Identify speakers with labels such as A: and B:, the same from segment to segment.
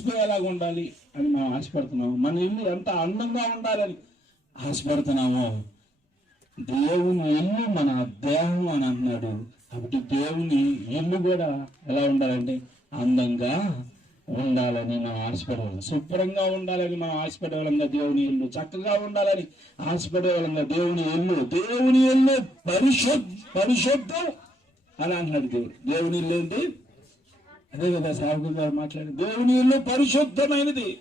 A: మెరిసిపోయేలాగా ఉండాలి అని మనం ఆశపడుతున్నాము. మన ఇల్లు ఎంత అందంగా ఉండాలని ఆశపడుతున్నాము. దేవుని ఇల్లు మన దేహం అని అన్నాడు కాబట్టి దేవుని ఇల్లు కూడా ఎలా ఉండాలంటే అందంగా ఉండాలని మనం ఆశపడేవాళ్ళం శుభ్రంగా ఉండాలని మనం ఆశపడేవాళ్ళంగా దేవుని ఇల్లు చక్కగా ఉండాలని ఆశపడేవాళ్ళంగా దేవుని ఇల్లు దేవుని ఇల్లు పరిశుద్ధ పరిశుద్ధం అని అంటున్నాడు దేవుడు. దేవుని ఇల్లు ఏంటి? అదే కదా సాగులు గారు మాట్లాడి దేవుని ఇల్లు పరిశుద్ధమైనది.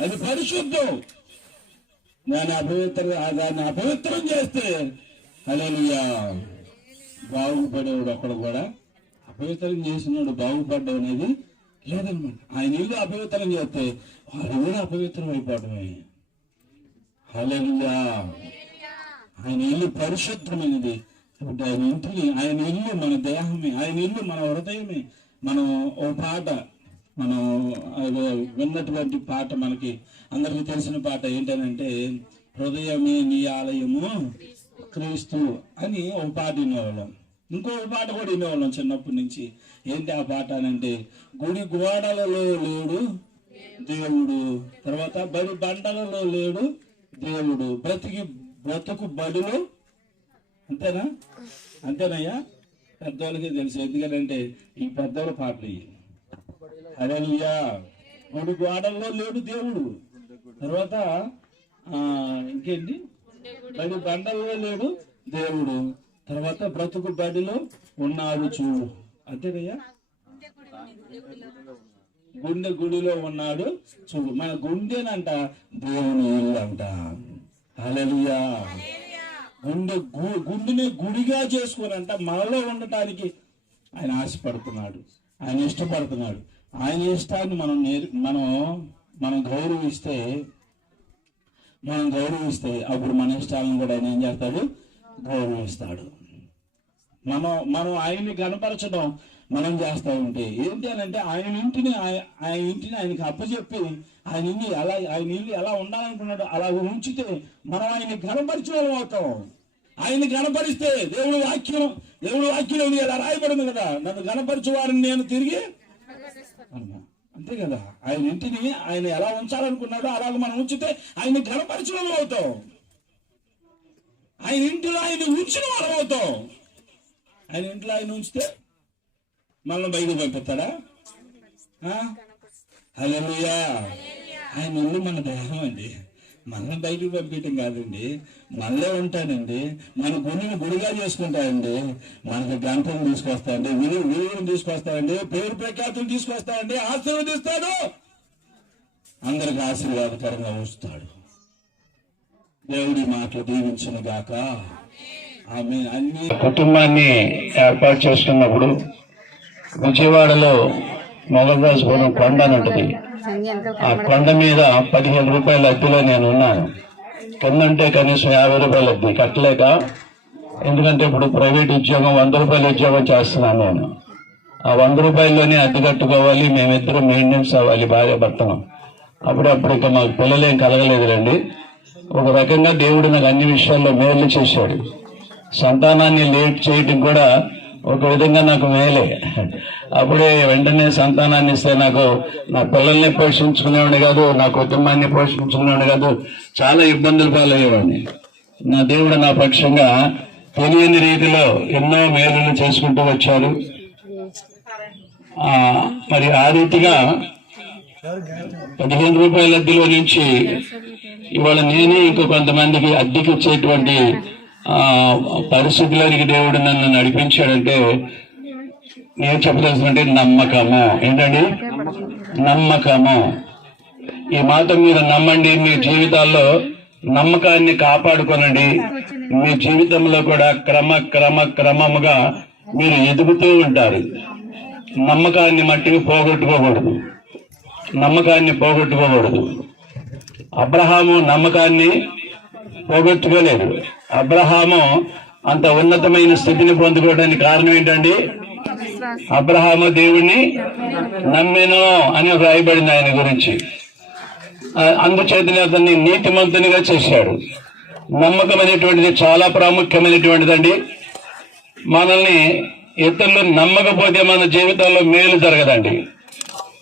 A: అది పరిశుద్ధం. దాన్ని అపవిత్ర దాన్ని అపవిత్రం చేస్తే హల్లెలూయా. బాగుపడేవాడు అక్కడ కూడా. అపవిత్రం చేసినాడు బాగుపడ్డం అనేది లేదనమాట. ఆయన ఇల్లు అపవిత్రం చేస్తే వాడు కూడా అపవిత్రం అయిపోవడమే. హల్లెలూయా. ఆయన ఇల్లు పరిశుద్ధమైనది. కాబట్టి ఆయన ఇంటిని ఆయన ఇల్లు మన దేహమే ఆయన ఇల్లు మన హృదయమే. మనం ఓ పాట మనం విన్నటువంటి పాట మనకి అందరికీ తెలిసిన పాట ఏంటనంటే హృదయమే నీ ఆలయము క్రీస్తు అని ఒక పాట వినేవాళ్ళం. ఇంకో పాట కూడా వినేవాళ్ళం చిన్నప్పటి నుంచి. ఏంటి ఆ పాట అనంటే గుడి గోడలలో లేడు దేవుడు తర్వాత బడి బండలలో లేడు దేవుడు బ్రతికి బ్రతుకు బడులు అంతేనా? అంతేనయ్యా? పెద్దోళ్ళకి తెలుసు. ఎందుకంటే ఈ పెద్దోళ్ళ పాటలు ఇవి మూడు గోడల్లో లేడు దేవుడు. తర్వాత ఇంకేంటి? బడి బండల్లో లేడు దేవుడు. తర్వాత బ్రతుకు బడిలో ఉన్నాడు చూడు. అంతేనయ్యా? గుండె గుడిలో ఉన్నాడు చూడు. మన గుండెనంట దేవుని ఇల్లు అంట అలలియా గుండె గు- గుండెని గుడిగా చేసుకోనంట మనలో ఉండటానికి ఆయన ఆశపడుతున్నాడు. ఆయన ఇష్టపడుతున్నాడు. ఆయన ఇష్టాన్ని మనం నేర్ మనం మనం గౌరవిస్తే మనం గౌరవిస్తే అప్పుడు మన ఇష్టాలను కూడా ఆయన ఏం చేస్తాడు? గౌరవిస్తాడు. మనం మనం ఆయన్ని కనపరచడం మనం చేస్తూ ఉంటే ఏంటి అని అంటే ఆయన ఇంటిని ఆయన ఇంటిని ఆయనకి అప్పచెప్పి ఆయన ఇల్లు ఎలా ఆయన ఇల్లు ఎలా ఉండాలనుకున్నాడు అలా ఉంచితే మనం ఆయన్ని కనపరిచే వాళ్ళం అవుతాం. ఆయన్ని గణపరిస్తే దేవుడి వాక్యం దేవుడు వాక్యం ఉంది కదా రాయబడింది కదా. నన్ను గణపరచు వారిని నేను తిరిగి అన్నా. అంతే కదా. ఆయన ఇంటిని ఆయన ఎలా ఉంచాలనుకున్నాడో అలాగ మనం ఉంచితే ఆయన్ని గణపరచడం అవుతాం. ఆయన ఇంటిలో ఆయన ఉంచిన వాళ్ళం అవుతాం. ఆయన ఇంట్లో ఆయన ఉంచితే మనల్ని బయటకు పంపిస్తాడా? హలోయా ఆయన ఇల్లు మన దేహం అండి. మనల్ని బయటకు పంపించడం కాదండి. మనలే ఉంటానండి. మన గుడిని గుడిగా చేసుకుంటాయండి మనకి గంటలు తీసుకొస్తాయండి విలువ విలువను తీసుకొస్తాయండి పేరు ప్రఖ్యాతులు తీసుకొస్తాయండి ఆశీర్వదిస్తాడు అందరికి ఆశీర్వాదకరంగా ఉంచుతాడు. దేవుడి మాటలు దీవించిన గాక. ఆమె అన్ని కుటుంబాన్ని ఏర్పాటు చేసుకున్నప్పుడు విజయవాడలో మొగల్రాజుపురం కొండ అని ఉంటుంది. ఆ కొండ మీద పదిహేను రూపాయల అద్దెలో నేను ఉన్నాను. కిందంటే కనీసం యాభై రూపాయల అద్దె కట్టలేక ఎందుకంటే ఇప్పుడు ప్రైవేట్ ఉద్యోగం వంద రూపాయల ఉద్యోగం చేస్తున్నాను నేను. ఆ వంద రూపాయల్లోనే అద్దె కట్టుకోవాలి మేమిద్దరం మెయింటెనెన్స్ అవ్వాలి భార్య భర్తను అప్పుడప్పుడు ఇక మాకు పిల్లలేం కలగలేదులేండి. ఒక రకంగా దేవుడు నాకు అన్ని విషయాల్లో మేలు చేశాడు. సంతానాన్ని లేట్ చేయటం కూడా ఒక విధంగా నాకు మేలే. అప్పుడే వెంటనే సంతానాన్ని ఇస్తే నాకు నా పిల్లల్ని పోషించుకునేవాడిని కాదు నా కుటుంబాన్ని పోషించుకునేవాడిని కాదు చాలా ఇబ్బందులు పాలయ్యేవాడిని. నా దేవుడు నా పక్షంగా తెలియని రీతిలో ఎన్నో మేలులు చేసుకుంటూ వచ్చారు మరి ఆ రీతిగా పదిహేను రూపాయల అద్దెలో నుంచి ఇవాళ నేనే ఇంకో కొంతమందికి అద్దెకి ఇచ్చేటువంటి పరిస్థితులకి దేవుడు నన్ను నడిపించాడంటే నేను చెప్పదలుచుకుంటే నమ్మకము. ఏంటండి? నమ్మకము. ఈ మాట మీరు నమ్మండి మీ జీవితాల్లో నమ్మకాన్ని కాపాడుకోనండి. మీ జీవితంలో కూడా క్రమ క్రమ క్రమముగా మీరు ఎదుగుతూ ఉంటారు. నమ్మకాన్ని మట్టికి పోగొట్టుకోకూడదు. నమ్మకాన్ని పోగొట్టుకోకూడదు. అబ్రహాము నమ్మకాన్ని పోగొట్టుకోలేదు. అబ్రహాము అంత ఉన్నతమైన స్థితిని పొందుకోవడానికి కారణం ఏంటండి?
B: అబ్రహాము దేవుణ్ణి నమ్మెను అని రాయబడింది ఆయన గురించి. అందుచేతనే అతన్ని నీతిమంతునిగా చేశాడు. నమ్మకం అనేటువంటిది చాలా ప్రాముఖ్యమైనటువంటిదండి. మనల్ని ఇతరులు నమ్మకపోతే మన జీవితంలో మేలు జరగదండి.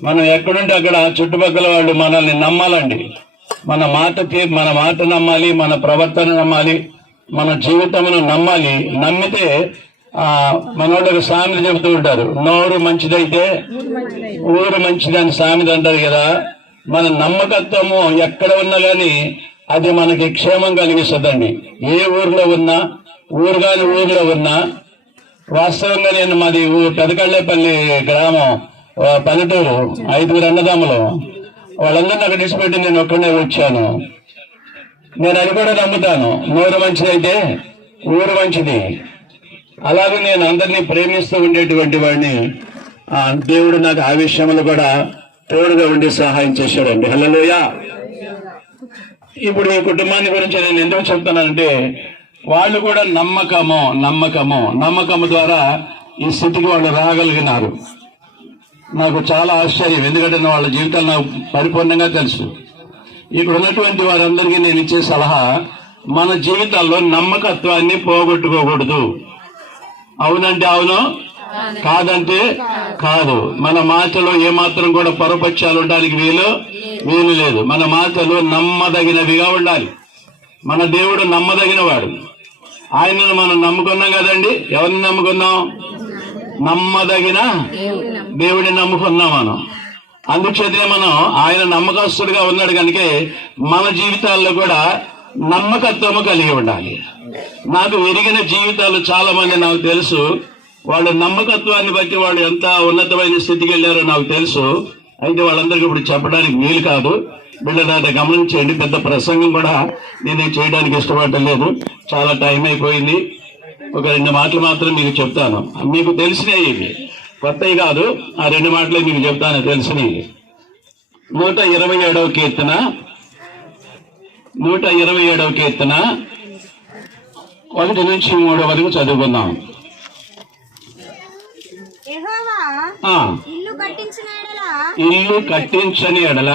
B: మనం ఎక్కడుంటే అక్కడ చుట్టుపక్కల వాళ్ళు మనల్ని నమ్మాలండి. మన మాట మన మాట నమ్మాలి మన ప్రవర్తన నమ్మాలి మన జీవితమును నమ్మాలి నమ్మితే ఆ మనోళ్ళకి సామెత చెబుతూ ఉంటారు నోరు మంచిదైతే ఊరు మంచిదని సామెత అంటారు కదా. మన నమ్మకత్వము ఎక్కడ ఉన్నా కానీ అది మనకి క్షేమం కలిగిస్తుందండి. ఏ ఊర్లో ఉన్నా ఊరు కాని ఊర్లో ఉన్నా వాస్తవంగా నేను మాది పెదకళ్ళేపల్లి గ్రామం పల్లెటూరు ఐదుగురు అన్నదమ్ములు. వాళ్ళందరూ నాకు విడిచిపెట్టి నేను ఒక్కడే వచ్చాను. నేను అది కూడా నమ్ముతాను. నోరు మంచిదైతే ఊరు మంచిది. అలాగే నేను అందరినీ ప్రేమిస్తూ ఉండేటువంటి వాడిని ఆ, దేవుడు నాకు ఆ విషయంలో కూడా తోడుగా ఉండి సహాయం చేశాడండి. హలోయ ఇప్పుడు ఈ కుటుంబాన్ని గురించి నేను ఎందుకు చెప్తానంటే వాళ్ళు కూడా నమ్మకము నమ్మకము నమ్మకము ద్వారా ఈ స్థితికి వాళ్ళు రాగలిగినారు. నాకు చాలా ఆశ్చర్యం. ఎందుకంటే వాళ్ళ జీవితాలు నాకు పరిపూర్ణంగా తెలుసు. ఇక్కడ ఉన్నటువంటి వారందరికీ నేను ఇచ్చే సలహా మన జీవితాల్లో నమ్మకత్వాన్ని పోగొట్టుకోకూడదు. అవునంటే అవును? కాదంటే కాదు. మన మాటలో ఏమాత్రం కూడా పరపక్షాలు ఉండడానికి వీలు వీలు లేదు. మన మాటలు నమ్మదగినవిగా ఉండాలి. మన దేవుడు నమ్మదగిన వాడు ఆయనను మనం నమ్ముకున్నాం కదండి? ఎవరిని నమ్ముకున్నాం? నమ్మదగిన దేవుడిని నమ్ముకున్నాం మనం అందుచేతనే మనం ఆయన నమ్మకస్తుడిగా ఉన్నాడు కనుక మన జీవితాల్లో కూడా నమ్మకత్వము కలిగి ఉండాలి. నాకు ఎరిగిన జీవితాలు చాలా మంది నాకు తెలుసు. వాళ్ళ నమ్మకత్వాన్ని బట్టి వాళ్ళు ఎంత ఉన్నతమైన స్థితికి వెళ్ళారో నాకు తెలుసు. అయితే వాళ్ళందరికీ ఇప్పుడు చెప్పడానికి వీలు కాదు. వీళ్ళని గమనించండి పెద్ద ప్రసంగం కూడా నేనేం చేయడానికి ఇష్టపడటం లేదు. చాలా టైం అయిపోయింది. ఒక రెండు మాటలు మాత్రం మీకు చెప్తాను. మీకు తెలిసినవి ఇవి. కొత్తవి కాదు ఆ రెండు మాటలే మీకు చెప్తాను తెలిసినవి. నూట ఇరవై ఏడవ కీర్తన. నూట ఇరవై ఏడవ కీర్తన. ఒకటి నుంచి మూడు వరకు చదువుకుందాం.
C: ఇల్లు కట్టించిన ఎడల
B: ఇల్లు కట్టించని ఎడల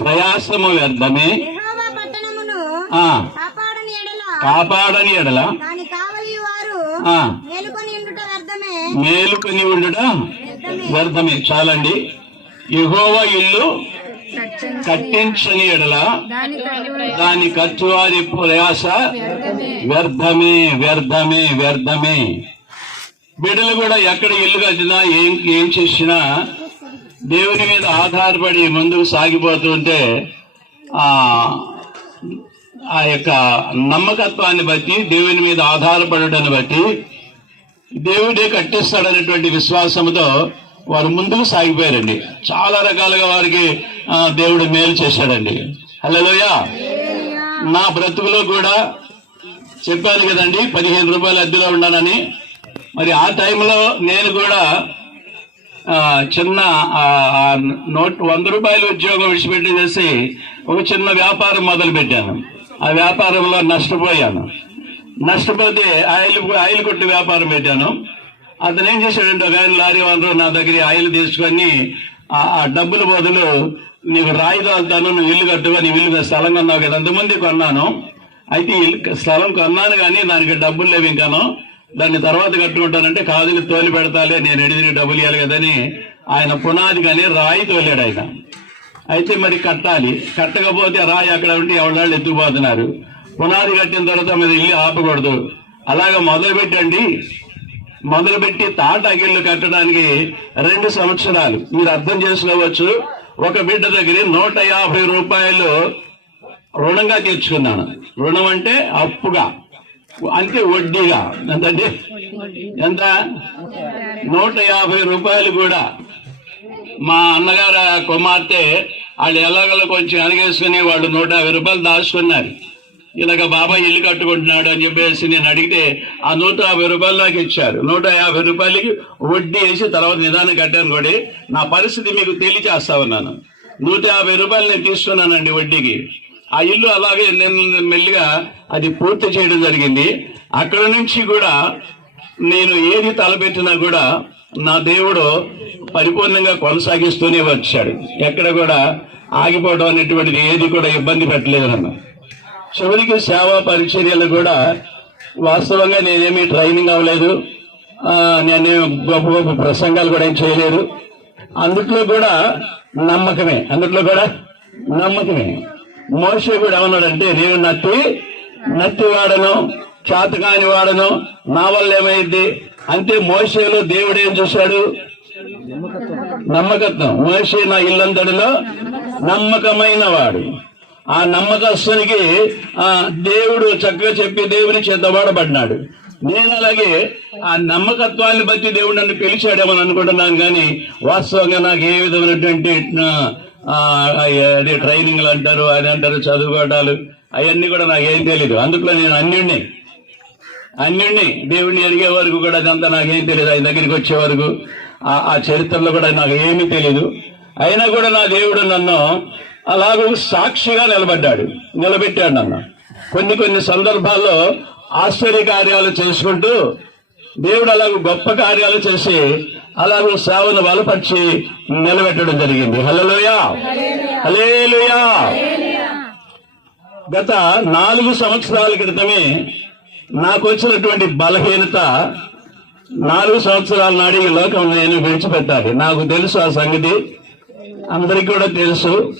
C: ప్రయాసము వ్యర్థమే.
B: ఆ,
C: కాపాడని ఎడల. మేలుకొని ఉండుట వ్యర్థమే.
B: చాలండి. యెహోవ ఇల్లు కట్టించని ఎడల. దాని కట్టువారి ప్రయాస వ్యర్థమే. వ్యర్థమే వ్యర్థమే బిడ్డలు కూడా ఎక్కడ ఇల్లు కట్టినా ఏం ఏం చేసినా దేవుని మీద ఆధారపడి ముందుకు సాగిపోతుంటే ఆ ఆ యొక్క నమ్మకత్వాన్ని బట్టి దేవుని మీద ఆధారపడటాన్ని బట్టి దేవుడే కట్టిస్తాడనేటువంటి విశ్వాసంతో వారు ముందుకు సాగిపోయారండి. చాలా రకాలుగా వారికి దేవుడు మేలు చేశాడండి. హలోయ నా బ్రతుకులో కూడా చెప్పాను కదండి పదిహేను రూపాయలు అద్దెలో ఉన్నానని మరి ఆ టైంలో నేను కూడా చిన్న నోట్ వంద రూపాయల ఉద్యోగం విడిచిపెట్టేసి ఒక చిన్న వ్యాపారం మొదలుపెట్టాను. ఆ వ్యాపారంలో నష్టపోయాను. నష్టపోతే ఆయిల్ ఆయిల్ కొట్టు వ్యాపారం పెట్టాను. అతను ఏం చేశాడంటే ఒక ఆయన లారీ వాళ్ళు నా దగ్గర ఆయిల్ తీసుకొని ఆ డబ్బులు డబ్బుల బదులు నీకు రాయి తాగుతాను నువ్వు ఇల్లు కట్టుకో నీ ఇల్లు స్థలం కొన్నావు కదా అంతమంది కొన్నాను. అయితే స్థలం కొన్నాను కానీ దానికి డబ్బులు లేవు ఇంకాను. దాన్ని తర్వాత కట్టుకుంటానంటే కాదులు తోలి పెడతాలే నేను ఎడిదిరి డబ్బులు ఇవ్వాలి కదని ఆయన పునాది కానీ రాయి తోలాడు ఆయన. అయితే మరి కట్టాలి. కట్టకపోతే రాయి అక్కడ ఉండి ఎవడాళ్ళు ఎత్తుకుపోతున్నారు. పునాది కట్టిన తర్వాత మీరు ఇల్లు ఆపకూడదు. అలాగ మొదలు పెట్టండి మొదలుపెట్టి తాటాకిళ్ళు కట్టడానికి రెండు సంవత్సరాలు. మీరు అర్థం చేసుకోవచ్చు. ఒక బిడ్డ దగ్గర నూట యాభై రూపాయలు రుణంగా తెచ్చుకున్నాను. రుణం అంటే అప్పుగా. అంటే వడ్డీగా. ఎంతండి? ఎంత? నూట యాభై రూపాయలు కూడా. మా అన్నగారు కుమార్తె వాళ్ళు ఎలాగలో కొంచెం అడిగేసుకుని వాళ్ళు నూట యాభై రూపాయలు దాచుకున్నారు. ఇలాగ బాబాయ్ ఇల్లు కట్టుకుంటున్నాడు అని చెప్పేసి నేను అడిగితే ఆ నూట యాభై రూపాయలు నాకు ఇచ్చారు. నూట యాభై రూపాయలకి వడ్డీ వేసి తర్వాత నిదానం కట్టాను కూడా. నా పరిస్థితి మీకు తెలియచేస్తా ఉన్నాను. నూట యాభై రూపాయలు నేను తీసుకున్నానండి వడ్డీకి. ఆ ఇల్లు అలాగే నేను మెల్లిగా అది పూర్తి చేయడం జరిగింది. అక్కడ నుంచి కూడా నేను ఏది తలపెట్టినా కూడా నా దేవుడు పరిపూర్ణంగా కొనసాగిస్తూనే వచ్చాడు. ఎక్కడ కూడా ఆగిపోవడం అనేటువంటిది ఏది కూడా ఇబ్బంది పెట్టలేదు నన్ను చివరికి సేవా పరిచర్యలు కూడా వాస్తవంగా నేనేమి ట్రైనింగ్ అవ్వలేదు. నేనేమి గొప్ప గొప్ప ప్రసంగాలు కూడా ఏం చేయలేదు. అందుట్లో కూడా నమ్మకమే. అందుట్లో కూడా నమ్మకమే. మోసే కూడా ఏమన్నాడంటే నేను నత్తి నత్తి వాడను చేతకాని వాడను నా వల్ల ఏమైంది? అంటే మోసేలో దేవుడు ఏం చూశాడు? నమ్మకత్వం. మోసే నా ఇల్లంతటిలో నమ్మకమైన వాడు ఆ నమ్మకస్తునికి ఆ దేవుడు చక్కగా చెప్పి దేవుని చేత నేను అలాగే ఆ నమ్మకత్వాన్ని బట్టి దేవుడు నన్ను పిలిచాడేమని అనుకుంటున్నాను కానీ వాస్తవంగా నాకు ఏ విధమైనటువంటి అదే ట్రైనింగ్లు అంటారు అది అంటారు చదువుకోవటాలు అవన్నీ కూడా నాకు ఏం తెలియదు అందుట్లో నేను అన్యుణ్ణి. అన్యుణ్ణి దేవుడిని అడిగే వరకు కూడా అదంతా నాకేం తెలియదు. ఆయన దగ్గరికి వచ్చే వరకు ఆ ఆ చరిత్రలో కూడా నాకు ఏమీ తెలియదు అయినా కూడా నా దేవుడు నన్ను అలాగూ సాక్షిగా నిలబడ్డాడు. నిలబెట్టాడు నన్ను. కొన్ని కొన్ని సందర్భాల్లో ఆశ్చర్య కార్యాలు చేసుకుంటూ దేవుడు అలాగ గొప్ప కార్యాలు చేసి అలాగూ సేవను బలపరిచి నిలబెట్టడం జరిగింది. హలోయా హలేలుయా గత నాలుగు సంవత్సరాల క్రితమే నాకు వచ్చినటువంటి బలహీనత నాలుగు సంవత్సరాల నాడు ఈ లోకం నేను విడిచిపెట్టాలి. నాకు తెలుసు ఆ సంగతి అందరికీ కూడా తెలుసు.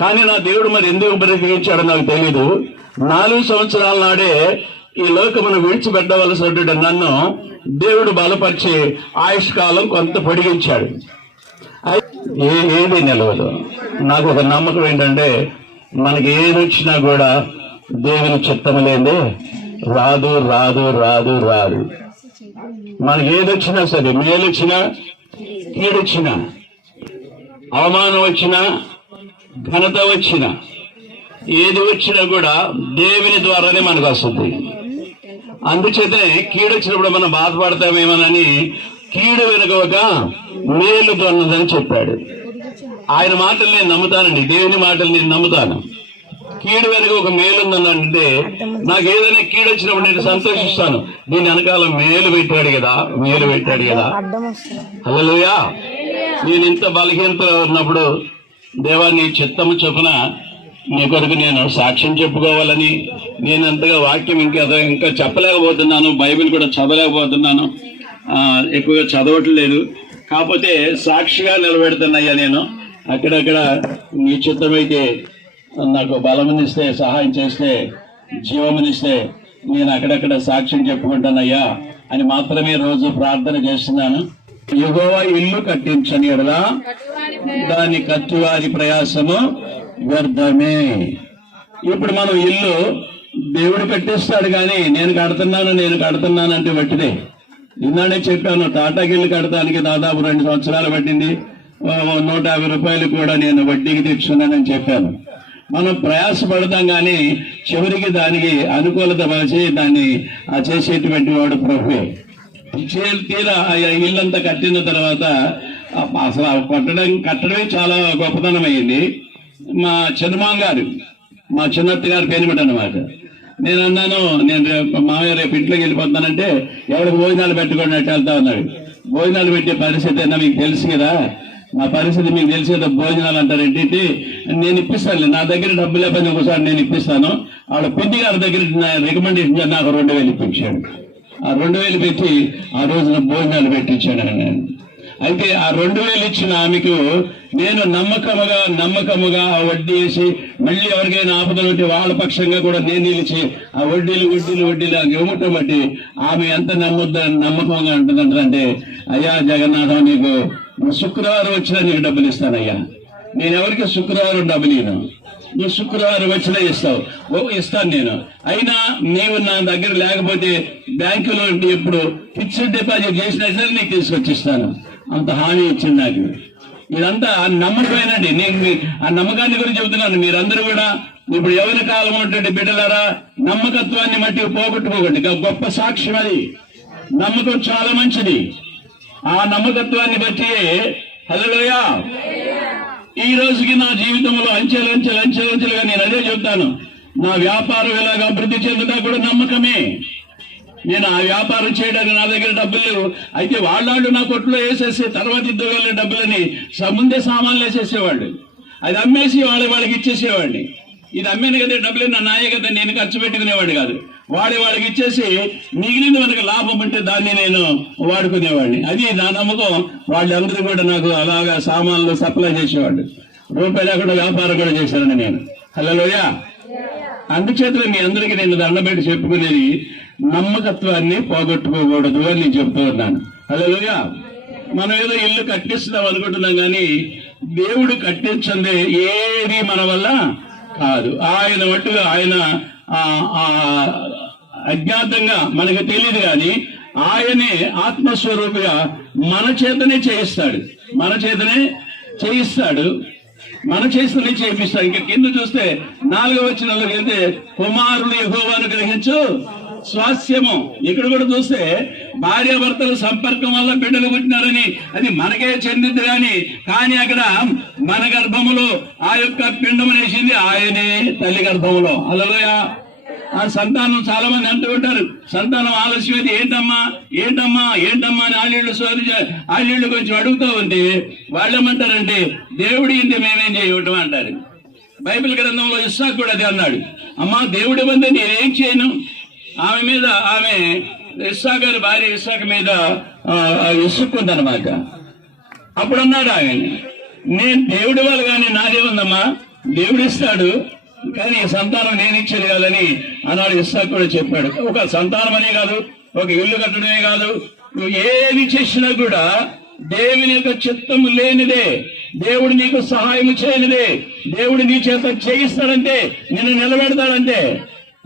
B: కానీ నా దేవుడు మరి ఎందుకు బ్రతికించాడో నాకు తెలియదు నాలుగు సంవత్సరాల నాడే ఈ లోకమును విడిచిపెట్టవలసినటువంటి నన్ను దేవుడు బలపరిచి ఆయుష్ కాలం కొంత పొడిగించాడు. ఏ ఏది నిలవదు. నాకు ఒక నమ్మకం ఏంటంటే మనకి ఏది వచ్చినా కూడా దేవుని చిత్తము లేదే రాదు రాదు రాదు రాదు. మనకి ఏదొచ్చినా సరే మేలు వచ్చినా కీడొచ్చినా అవమానం వచ్చినా ఘనత వచ్చినా ఏది వచ్చినా కూడా దేవుని ద్వారానే మనకు వస్తుంది. అందుచేతే కీడొచ్చినప్పుడు మనం బాధపడతామేమోనని కీడు వెనుక ఒక మేలు ఉన్నదని చెప్పాడు. ఆయన మాటలు నేను నమ్ముతానండి. దేవుని మాటలు నేను నమ్ముతాను. కీడు వెనుక ఒక మేలు ఉందనంటే నాకు ఏదైనా కీడు వచ్చినప్పుడు నేను సంతోషిస్తాను. దీని వెనకాల మేలు పెట్టాడు కదా మేలు పెట్టాడు కదా. హల్లెలూయా. నేను ఇంత బలహీనత ఉన్నప్పుడు దేవా నీ చిత్తము చొప్పున నీ కొరకు నేను సాక్ష్యం చెప్పుకోవాలని నేను అంతగా వాక్యం ఇంకా ఇంకా చెప్పలేకపోతున్నాను బైబిల్ కూడా చదవలేకపోతున్నాను. ఎక్కువగా చదవట్లేదు. కాకపోతే సాక్షిగా నిలబెడుతున్నాయ్యా నేను. అక్కడక్కడ నీ చిత్తమైతే నాకు బలమునిస్తే సహాయం చేస్తే జీవమునిస్తే నేను అక్కడక్కడ సాక్ష్యం చెప్పుకుంటానయ్యా అని మాత్రమే రోజు ప్రార్థన చేస్తున్నాను. యెహోవా ఇల్లు కట్టించని ఎడలా దాని కత్తివారి ప్రయాసము వ్యర్థమే. ఇప్పుడు మనం ఇల్లు దేవుడు కట్టిస్తాడు కానీ నేను కడుతున్నాను నేను కడుతున్నాను అంటే వట్టిదే. నిన్ననే చెప్పాను టాటాకి ఇల్లు కడటానికి దాదాపు రెండు సంవత్సరాలు పట్టింది. నూట యాభై రూపాయలు కూడా నేను వడ్డీకి తెచ్చున్నానని చెప్పాను. మనం ప్రయాసపడతాం కానీ చివరికి దానికి అనుకూలత పరిచి దాన్ని ఆ చేసేటువంటి వాడు ప్రభువే. చే- తీరా ఆ ఇల్లంతా కట్టిన తర్వాత అసలు కట్టడం కట్టడమే చాలా గొప్పతనం అయింది. మా చిన్నమామ గారు మా చిన్నత్త గారు పేరు అనమాట నేను అన్నాను నేను రేపు మామయ్య రేపు ఇంట్లోకి వెళ్ళిపోతానంటే ఎవరికి భోజనాలు పెట్టుకున్నట్టు వెళ్తా ఉన్నాడు. భోజనాలు పెట్టే పరిస్థితి అయినా మీకు తెలుసు కదా. నా పరిస్థితి మీకు తెలిసి కదా భోజనాలు అంటారేంటి నేను ఇప్పిస్తాను నా దగ్గర డబ్బు లేకపోయినా ఒకసారి నేను ఇప్పిస్తాను. ఆవిడ పెద్ది గారి దగ్గర రికమెండేషన్ చేసి నాకు రెండు వేలు ఇప్పించాడు. ఆ రెండు వేలు పెట్టి ఆ రోజున భోజనాలు పెట్టించాడు ఆయన. అయితే ఆ రెండు వేలు ఇచ్చిన ఆమెకు నేను నమ్మకముగా నమ్మకముగా ఆ వడ్డీ వేసి మళ్ళీ ఎవరికైనా ఆపదలు ఉంటే వాళ్ళ పక్షంగా కూడా నేను నిలిచి ఆ వడ్డీలు వడ్డీలు వడ్డీలు ఇవ్వటం బట్టి ఆమె ఎంత నమ్మొద్దని నమ్మకంగా ఉంటుందంటే అయ్యా జగన్నాథం నీకు శుక్రవారం వచ్చినా నీకు డబ్బులు ఇస్తానయ్యా. నేను ఎవరికి శుక్రవారం డబ్బులు ఇవ్వను నువ్వు శుక్రవారం వచ్చినా ఇస్తావు. ఓ ఇస్తాను నేను. అయినా నీవు నా దగ్గర లేకపోతే బ్యాంకులో ఎప్పుడు ఇప్పుడు ఫిక్స్డ్ డిపాజిట్ చేసినట్లే నీకు తీసుకొచ్చి ఇస్తాను అంత హామీ ఇచ్చింది నాకు. ఇదంతా నమ్మకమేనండి నేను ఆ నమ్మకాన్ని గురించి చెబుతున్నాను. మీరందరూ కూడా ఇప్పుడు ఎవరి కాలం ఉంటుంది బిడ్డలారా నమ్మకత్వాన్ని మట్టి పోగొట్టుకోకండి. గొప్ప సాక్ష్యం అది. నమ్మకం చాలా మంచిది. ఆ నమ్మకత్వాన్ని బట్టి హలోయా ఈ రోజుకి నా జీవితంలో అంచెలు అంచెలు అంచెలు అంచెలుగా నేను అదే చెప్తాను నా వ్యాపారం ఎలాగ అభివృద్ధి చెందుతా కూడా నమ్మకమే. నేను ఆ వ్యాపారం చేయడానికి నా దగ్గర డబ్బులు లేవు. అయితే వాళ్ళు నా కొట్లో వేసేసి తర్వాత ఇద్దరు డబ్బులని స- ముందే సామాన్లు వేసేసేవాళ్ళు. అది అమ్మేసి వాళ్ళ వాళ్ళకి ఇచ్చేసేవాడిని. ఇది అమ్మాను కదా డబ్బులు నా నాయే కదా నేను ఖర్చు పెట్టుకునేవాడు కాదు. వాడి వాళ్ళకి ఇచ్చేసి మిగిలిన వాడికి లాభం అంటే దాన్ని నేను వాడుకునేవాడిని. అది నా నమ్మకం. వాళ్ళందరూ కూడా నాకు అలాగా సామాన్లు సప్లై చేసేవాళ్ళు. రూపాయలు లేకుండా వ్యాపారం కూడా చేశానండి నేను. హలోయా అందుచేత మీ అందరికీ నేను దండబెట్టి చెప్పుకునేది నమ్మకత్వాన్ని పోగొట్టుకోకూడదు అని నేను చెప్తూ ఉన్నాను. హలోయా మనం ఏదో ఇల్లు కట్టిస్తున్నాం అనుకుంటున్నాం కానీ దేవుడు కట్టించందే ఏది మన వల్ల కాదు. ఆయన మట్టుగా ఆయన అజ్ఞాతంగా మనకు తెలియదు కానీ ఆయనే ఆత్మస్వరూపిగా మన చేతనే చేయిస్తాడు. మన చేతనే చేయిస్తాడు. మన చేస్తూనే చేపిస్తాడు ఇంకా కింద చూస్తే నాలుగవ వచ్చిన వెళ్తే కుమారుడు యహోవాను గ్రహించు. స్వాస్థ్యము. ఇక్కడ కూడా చూస్తే భార్యాభర్తల సంపర్కం వల్ల బిడ్డలు పుట్టినారని అది మనకే చెందింది కానీ కానీ అక్కడ మన గర్భములో ఆ యొక్క పిండం అనేసింది ఆయనే తల్లి గర్భములో. అలలోయ ఆ సంతానం చాలా మంది అంటూ ఉంటారు. సంతానం ఆలస్యమైతే ఏంటమ్మా ఏంటమ్మా ఏంటమ్మా అని ఆలీళ్ళు సోది ఆలీళ్ళు కొంచెం అడుగుతూ ఉంటే వాళ్ళేమంటారంటే దేవుడి ఇంత మేమేం చేయటం అంటారు. బైబిల్ గ్రంథంలో ఇస్సాకు కూడా అది అన్నాడు. అమ్మా దేవుడి వంద నేనేం చేయను? ఆమె మీద ఆమె ఇస్సా గారి భార్య ఇస్సాక్ మీద ఇసుక్కుందనమాట అప్పుడు అన్నాడు ఆమె నేను దేవుడి వాళ్ళు కానీ నాదే ఉందమ్మా దేవుడు ఇస్తాడు కానీ సంతానం నేను ఇచ్చేది కాదని అన్నాడు ఇస్సాక్ కూడా చెప్పాడు. ఒక సంతానం అనే కాదు ఒక ఇల్లు కట్టడమే కాదు నువ్వు ఏది చేసినా కూడా దేవుని యొక్క చిత్తం లేనిదే దేవుడు నీకు సహాయం చేయనిదే దేవుడు నీ చేత చేయిస్తాడంటే నిన్ను నిలబెడతాడంటే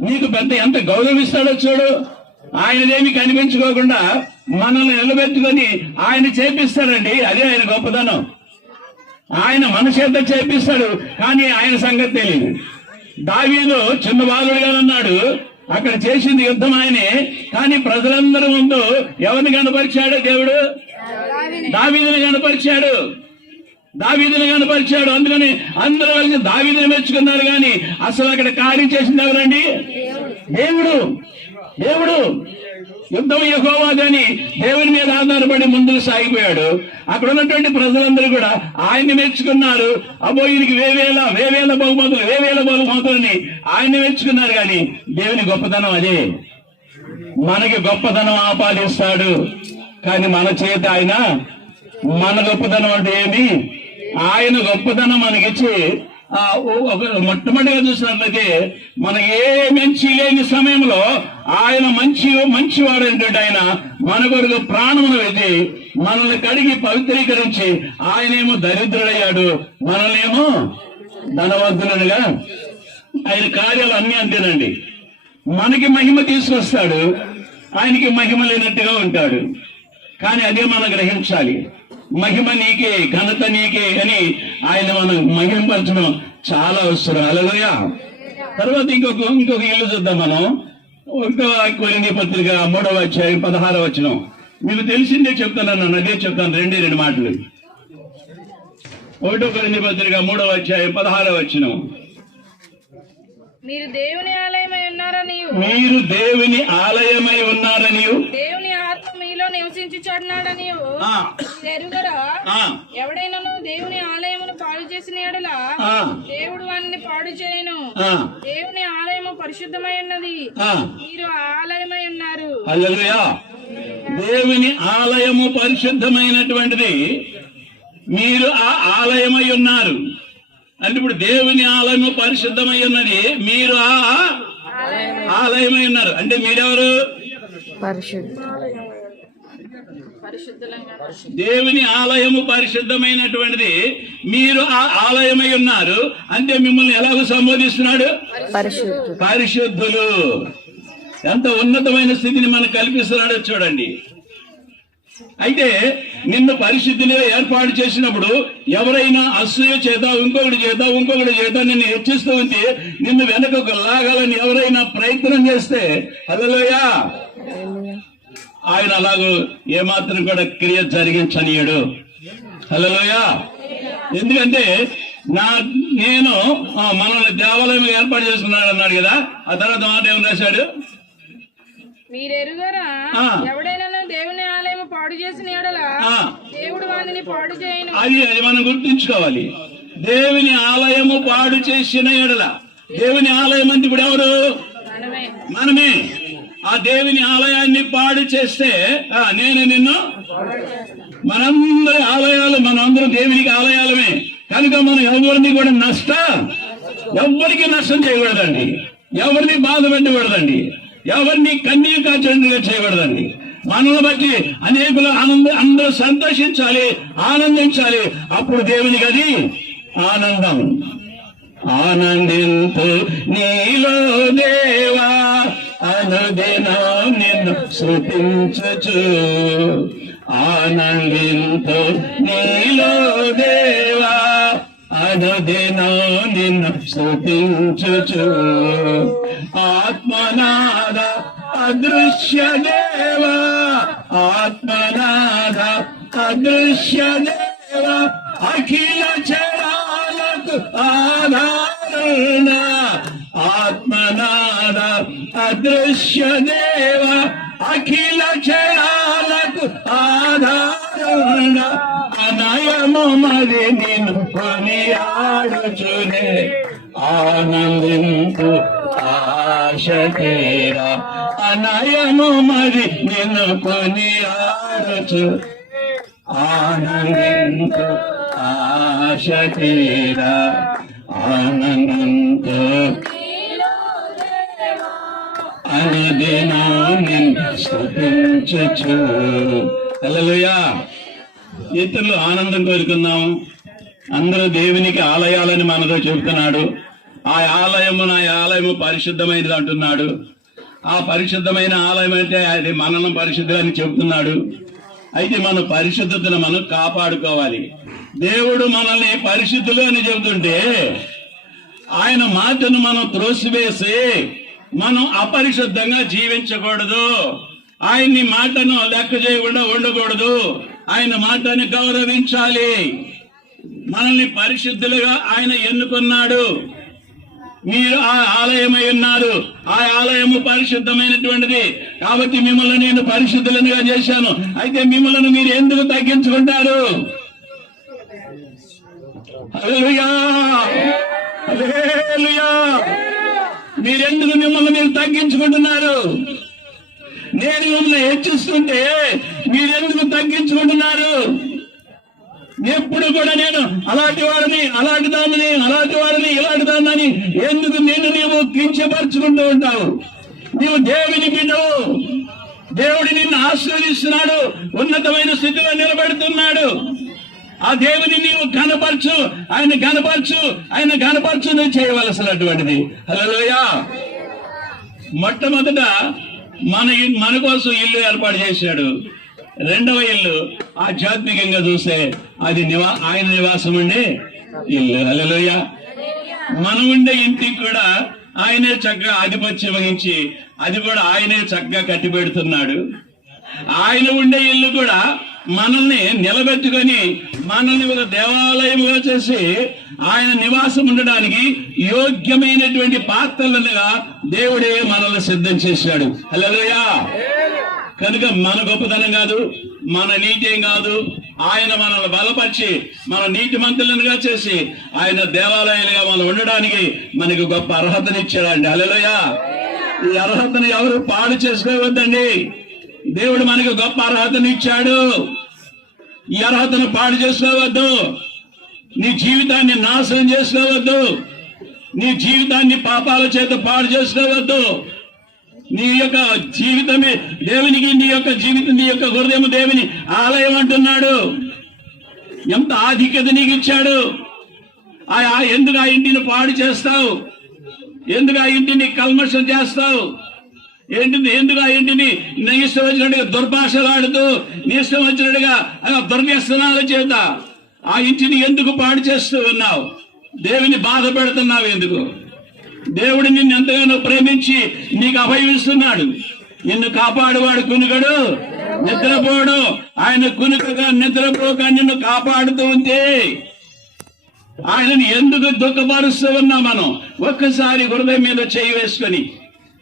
B: నీకు పెద్ద ఎంత గౌరవిస్తాడో చూడు. ఆయనదేమి కనిపించుకోకుండా మనల్ని నిలబెట్టుకొని ఆయన చేపిస్తాడండి. అదే ఆయన గొప్పదనం ఆయన మన చేత చేపిస్తాడు కానీ ఆయన సంగతి తెలియదు దావీదు చిన్న బాలుడుగా ఉన్నాడు అక్కడ చేసింది యుద్ధం ఆయనే కానీ ప్రజలందరి ముందు ఎవరిని కనపరిచాడు దేవుడు? దావీదుని కనపరిచాడు. దావీదిని కనపరిచాడు అందుకని అందరూ కలిసి దావీదిని మెచ్చుకున్నారు కానీ అసలు అక్కడ కార్యం చేసింది ఎవరండి? దేవుడు. దేవుడు. యుద్ధం యహోవాదని దేవుని మీద ఆధారపడి ముందుకు సాగిపోయాడు. అక్కడ ఉన్నటువంటి ప్రజలందరూ కూడా ఆయన్ని మెచ్చుకున్నారు. అబ్బో ఈయనకి వేవేల వేవేల బహుమతులు వేవేల బహుమతులని ఆయన్ని మెచ్చుకున్నారు కానీ దేవుని గొప్పతనం అదే. మనకి గొప్పతనం ఆపాదిస్తాడు. కానీ మన చేత ఆయన మన గొప్పతనం అంటే ఏమి? ఆయన గొప్పతనం మనకిచ్చి ఒక మొట్టమొదటిగా చూసినట్లయితే మన ఏ మంచి లేని సమయంలో ఆయన మంచి మంచివాడు ఏంటంటే ఆయన మన కొరకు ప్రాణమును పెట్టి మనల్ని కడిగి పవిత్రీకరించి ఆయనేమో దరిద్రుడయ్యాడు. మనల్నేమో ధనవంతులుగా ఆయన కార్యాలు అన్నీ అంతేనండి. మనకి మహిమ తీసుకొస్తాడు ఆయనకి మహిమ లేనట్టుగా ఉంటాడు. కానీ అదే మనం గ్రహించాలి. మహిమ నీకే ఘనత నీకే అని ఆయన మనం మహింపరచడం చాలా అవసరం. అలలోయ తర్వాత ఇంకొక ఇంకొక ఇల్లు చూద్దాం మనం. ఇంకో కొరింది పత్రిక మూడవ అధ్యాయం పదహారవ వచనం. మీకు తెలిసిందే చెప్తాను అదే చెప్తాను. రెండే రెండు మాటలు. ఒకటో కొరింది పత్రిక మూడవ అధ్యాయం పదహారవ వచనం.
D: మీరు దేవుని ఆలయమై ఉన్నారని
B: మీరు దేవుని ఆలయమై ఉన్నారని
D: దేవుని
B: ఆ,
D: ఎరుగరా?
B: ఆ,
D: ఎవడైనాను దేవుని ఆలయమును పాడు చేసిన ఎడల
B: ఆ,
D: దేవుడు వారిని పాడు చేయను.
B: ఆ,
D: దేవుని ఆలయము పరిశుద్ధమై ఉన్నది.
B: ఆ.
D: మీరు ఆ ఆలయమై ఉన్నారు.
B: హల్లెలూయా. దేవుని ఆలయము పరిశుద్ధమైనటువంటిది. మీరు ఆ ఆలయమై ఉన్నారు. అంటే ఇప్పుడు దేవుని ఆలయము పరిశుద్ధమై ఉన్నది. మీరు ఆ ఆలయమై ఉన్నారు. అంటే మీరెవరు?
D: పరిశుద్ధంగా
B: దేవుని ఆలయము పరిశుద్ధమైనటువంటిది. మీరు ఆ ఆలయమై ఉన్నారు. అంటే మిమ్మల్ని ఎలాగ సంబోధిస్తున్నాడు? పరిశుద్ధులు ఎంత ఉన్నతమైన స్థితిని మనకు కల్పిస్తున్నాడో చూడండి. అయితే నిన్ను పరిశుద్ధిగా ఏర్పాటు చేసినప్పుడు ఎవరైనా అసూయ చేత ఇంకొకటి చేత ఇంకొకటి చేత నిన్ను హెచ్చిస్తూ ఉంటే నిన్ను వెనకకు లాగాలని ఎవరైనా ప్రయత్నం చేస్తే అలలోయా ఆయన అలాగూ ఏమాత్రం కూడా క్రియ జరిగించనీయడు. హలోయ ఎందుకంటే నా నేను మనల్ని దేవాలయం ఏర్పాటు చేసుకున్నాడు అన్నాడు కదా ఆ తర్వాత మాట ఏమని రాశాడు?
D: మీరెరుగరా?
B: ఆ.
D: ఎవడైనా దేవుని ఆలయం పాడు చేసిన ఎడల
B: ఆ.
D: దేవుడు వారిని పాడు చేయను.
B: అది అది మనం గుర్తుంచుకోవాలి. దేవుని ఆలయము పాడు చేసిన ఎడల. దేవుని ఆలయం అంటే ఇప్పుడు ఎవరు?
D: మనమే.
B: ఆ దేవుని ఆలయాన్ని పాడు చేస్తే ఆ, నేను నిన్ను మనందరి ఆలయాలు మనందరం దేవునికి ఆలయాలమే. కనుక మనం ఎవరిని కూడా నష్ట ఎవరికి నష్టం చేయకూడదండి. ఎవరిని బాధ పెట్టకూడదండి. ఎవరిని కన్నీరు చేయకూడదండి. మనల్ని బట్టి అనేకులు ఆనంద అందరూ సంతోషించాలి ఆనందించాలి. అప్పుడు దేవునికి అది ఆనందం. ఆనందింతు నీలో దేవా. అనుదినం నిన్ను శృతించచ్చు ఆనందింతు నీలో దేవా అనుదినం నిన్ను శృతించచ్చు ఆత్మనాద అదృశ్య దేవా ఆత్మనాద అదృశ్య దేవా అఖిల చరాలకు ఆధారణ ఆత్మనాద అదృశ్య దేవ అఖిల చరాలకు ఆధారణ అనయము మరి నిన్ను కొనియాడుచునే. ఆనందింపు ఆశ తీరా అనయము మరి నిన్ను కొనియాడుచు. ఆనందింపు ఆశ తీరా ఆనందించు స్థుతించచ్చు ఇతరులు ఆనందం కోరుకుందాం. అందరూ దేవునికి ఆలయాలని మనతో చెబుతున్నాడు. ఆ ఆలయము నా ఆలయము పరిశుద్ధమైనది అంటున్నాడు. ఆ పరిశుద్ధమైన ఆలయం అంటే అది మనల్ని పరిశుద్ధమని చెబుతున్నాడు. అయితే మన పరిశుద్ధతను మనం కాపాడుకోవాలి. దేవుడు మనల్ని పరిశుద్ధులు అని చెబుతుంటే ఆయన మాటను మనం త్రోసివేసి మనం అపరిశుద్ధంగా జీవించకూడదు. ఆయన్ని మాటను లెక్క చేయకుండా ఉండకూడదు. ఆయన మాటని గౌరవించాలి. మనల్ని పరిశుద్ధులుగా ఆయన ఎన్నుకున్నాడు. మీరు ఆ ఆలయమై ఉన్నారు. ఆ ఆలయము పరిశుద్ధమైనటువంటిది. కాబట్టి మిమ్మల్ని నేను పరిశుద్ధులనుగా చేశాను. అయితే మిమ్మల్ని మీరు ఎందుకు తగ్గించుకుంటారు? Hallelujah! Hallelujah! మీరెందుకు మిమ్మల్ని మీరు తగ్గించుకుంటున్నారు? నేను మిమ్మల్ని హెచ్చిస్తుంటే మీరెందుకు తగ్గించుకుంటున్నారు? ఎప్పుడు కూడా నేను అలాంటి వారిని అలాంటి దాన్ని అలాంటి వారిని ఇలాంటి దాన్ని ఎందుకు నేను నీవు కించపరుచుకుంటూ ఉంటావు? నీవు దేవుని బిడ్డవు. దేవుడి నిన్ను ఆశీర్వదిస్తున్నాడు. ఉన్నతమైన స్థితిలో నిలబెడుతున్నాడు. ఆ దేవుని నీవు కనపరచు ఆయన కనపరచు ఆయన కనపరచు నువ్వు చేయవలసినటువంటిది. హలోయా మొట్టమొదట మన మన కోసం ఇల్లు ఏర్పాటు చేశాడు. రెండవ ఇల్లు ఆధ్యాత్మికంగా చూస్తే అది నివా ఆయన నివాసం ఉండే ఇల్లు. హలోయ మనం ఉండే ఇంటికి కూడా ఆయనే చక్కగా ఆధిపత్యం వహించి అది కూడా ఆయనే చక్కగా కట్టి పెడుతున్నాడు ఆయన ఉండే ఇల్లు కూడా మనల్ని నిలబెట్టుకొని మనల్ని ఒక దేవాలయముగా చేసి ఆయన నివాసం ఉండడానికి యోగ్యమైనటువంటి పాత్రలుగా దేవుడే మనల్ని సిద్ధం చేశాడు. హలోయా కనుక మన గొప్పతనం కాదు మన నీతి కాదు ఆయన మనల్ని బలపరిచి మన నీతి మంత్రులుగా చేసి ఆయన దేవాలయాలుగా మనం ఉండడానికి మనకు గొప్ప అర్హతనిచ్చాడండి. అలలోయా ఈ అర్హతను ఎవరు పాడు చేసుకోవద్దండి? దేవుడు మనకు గొప్ప అర్హతను ఇచ్చాడు. ఈ అర్హతను పాడు చేసుకోవద్దు. నీ జీవితాన్ని నాశనం చేసుకోవద్దు. నీ జీవితాన్ని పాపాల చేత పాడు చేసుకోవద్దు. నీ యొక్క జీవితమే దేవునికి నీ యొక్క జీవితం నీ యొక్క హృదయం దేవుని ఆలయం అంటున్నాడు. ఎంత ఆధిక్యత నీకు ఇచ్చాడు. ఆ ఎందుకు ఆ ఇంటిని పాడు చేస్తావు? ఎందుకు ఆ ఇంటిని కల్మషం చేస్తావు? ఏంటిది ఎందుకు ఆ ఇంటిని నీ ఇష్టం వచ్చినట్టుగా దుర్భాషలాడుతూ నీ ఇష్టం వచ్చినట్టుగా ఆ దుర్వ్యసనాల చేత ఆ ఇంటిని ఎందుకు పాడు చేస్తూ ఉన్నావు? దేవుని బాధ పెడుతున్నావు ఎందుకు? దేవుడు నిన్ను ఎంతగానో ప్రేమించి నీకు అభయమిస్తున్నాడు. నిన్ను కాపాడువాడు కునుకడు నిద్రపోడు. ఆయన కునుకగా నిద్రపోక నిన్ను కాపాడుతూ ఉంటే ఆయనను ఎందుకు దుఃఖపరుస్తూ ఉన్నాం మనం? ఒక్కసారి హృదయం మీద చేయి వేసుకొని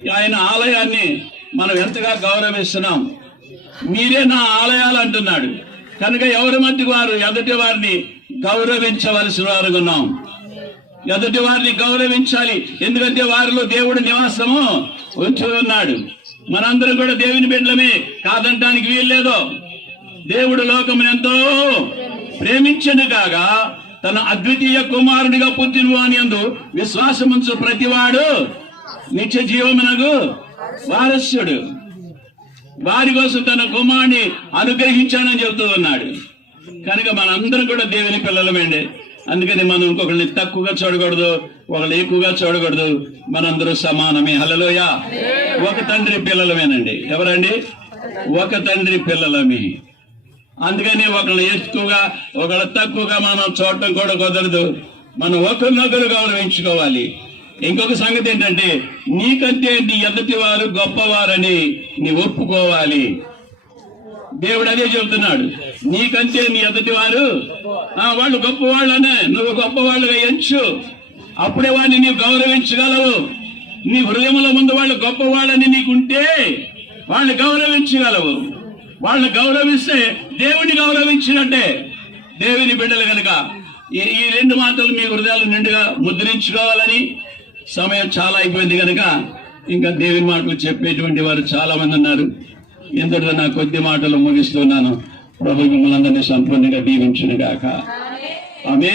B: ఆయన ఆలయాన్ని మనం ఎంతగా గౌరవిస్తున్నాం. మీరే నా ఆలయాలు అంటున్నాడు. కనుక ఎవరి మధ్య వారు ఎదుటి వారిని గౌరవించవలసిన వారు ఉన్నాం. ఎదుటి వారిని గౌరవించాలి. ఎందుకంటే వారిలో దేవుడు నివాసము ఉంచి ఉన్నాడు. మనందరం కూడా దేవుని బిడ్డలమే కాదంటానికి వీల్లేదు. దేవుడు లోకమును ఎంతో ప్రేమించను కాగా తన అద్వితీయ కుమారునిగా పుట్టినవాని అందు విశ్వాసముంచు ప్రతివాడు నిత్య జీవమునకు వారస్యుడు వారి కోసం తన కుమారుని అనుగ్రహించానని చెబుతూ ఉన్నాడు. కనుక మనందరం కూడా దేవుని పిల్లలమేండి అందుకని మనం ఇంకొకరిని తక్కువగా చూడకూడదు ఒకళ్ళు ఎక్కువగా చూడకూడదు. మనందరూ సమానమే. హలలోయ ఒక తండ్రి పిల్లలమేనండి. ఎవరండి? ఒక తండ్రి పిల్లలమే. అందుకని ఒకళ్ళు ఎక్కువగా ఒకళ్ళు తక్కువగా మనం చూడటం కూడా కుదరదు. మనం ఒకరినొకరు గౌరవించుకోవాలి. ఇంకొక సంగతి ఏంటంటే నీకంటే నీ ఎదుటి వారు గొప్పవారని నీ ఒప్పుకోవాలి. దేవుడు అదే చెబుతున్నాడు నీకంటే నీ ఎదుటి వారు ఆ, వాళ్ళు గొప్పవాళ్ళనే నువ్వు గొప్పవాళ్ళుగా ఎంచు. అప్పుడే వాడిని నీవు గౌరవించగలవు. నీ హృదయముల ముందు వాళ్ళు గొప్పవాళ్ళని నీకుంటే వాళ్ళని గౌరవించగలవు. వాళ్ళని గౌరవిస్తే దేవుని గౌరవించినట్టే. దేవుని బిడ్డలు కనుక ఈ ఈ రెండు మాటలు మీ హృదయాలు నిండుగా ముద్రించుకోవాలని సమయం చాలా అయిపోయింది కనుక ఇంకా దేవుని మాటలు చెప్పేటువంటి వారు చాలా మంది ఉన్నారు. ఇంతటితో నా కొద్ది మాటలు ముగిస్తున్నాను. ప్రభు మిమ్మల్ని అందరినీ సంపూర్ణంగా దీవించును అమే